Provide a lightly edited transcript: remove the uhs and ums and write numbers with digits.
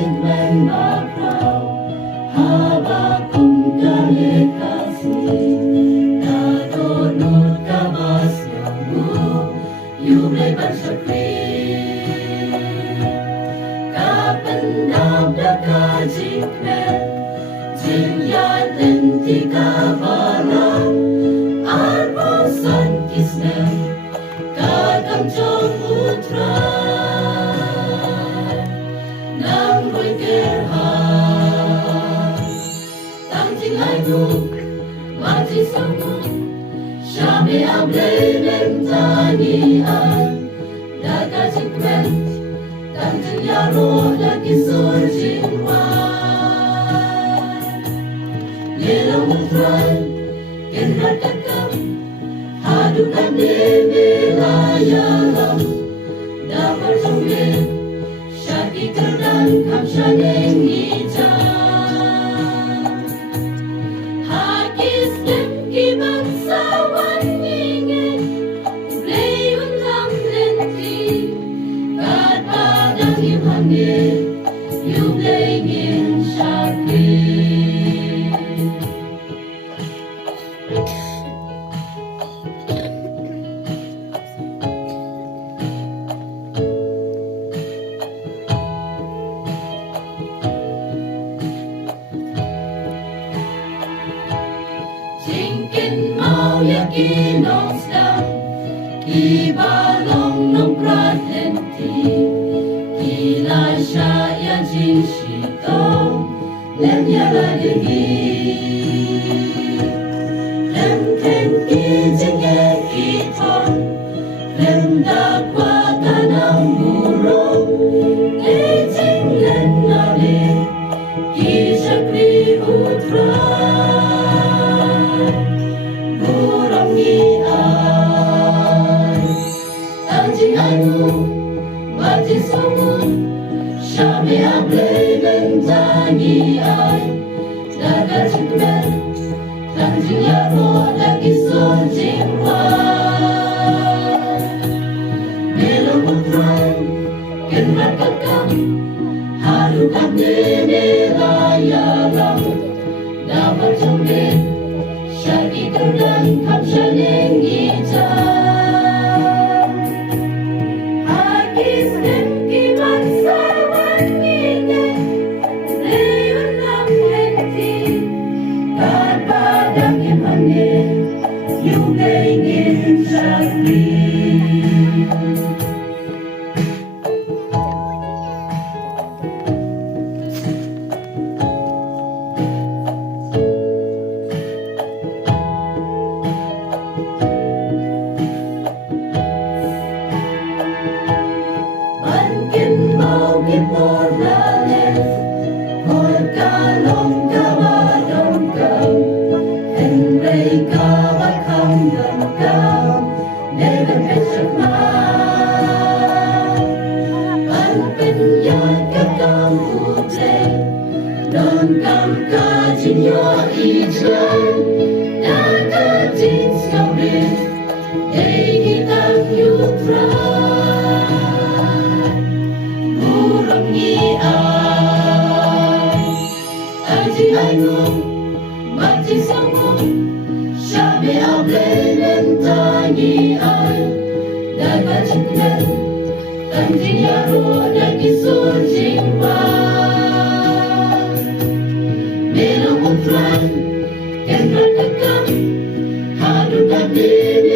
jingrwai makrau haba kum kale kasni dato nut kabas yamu yublei bansakri kapendam daka jingrwai jingyat lentika balang arbosan kisnem kakam jong utra nang roi kerha tang jingai nu mati samu shame ablei mentani an daga jingwen tang jingyaro lagi sur jingrwai lelo mutrai kenrat kakam hadukan demi layalam dapat sumbe syaki kerdan kamshaneng hijau hakis dem kiban sawan ingin Blei ulam lenti kat padang imhange yu Blei ngin syaki Yakinong stam ki balong nong prat lenti ki la sha ya jin shi tong lem ya la dingi lem ten ki jing ye ki ton lem da kwa tanang burong e jing len na le ki shakri utra mati samu shame ablei mentani ai daga jingrwai tang jingyaro lagi sur jingrwai melo mutrai kenrat kakam halukan dene layalam dapat sumbe syaki kerdan kamshaneng hijau you playing in Shakti. Bankin mau kipor lale, kor kalong kawadong kau, enrei kawat kam dong kau, never besak mau. Bankin yat kakam utle, don kam kajin yo ijan, daga jin skawin, dei hitang yutra. Mati samu shame ablei mentani ai daga jingrwai tang jingyaro lagi sur jingrwai melo mutrai kenrat kakam hadukan demi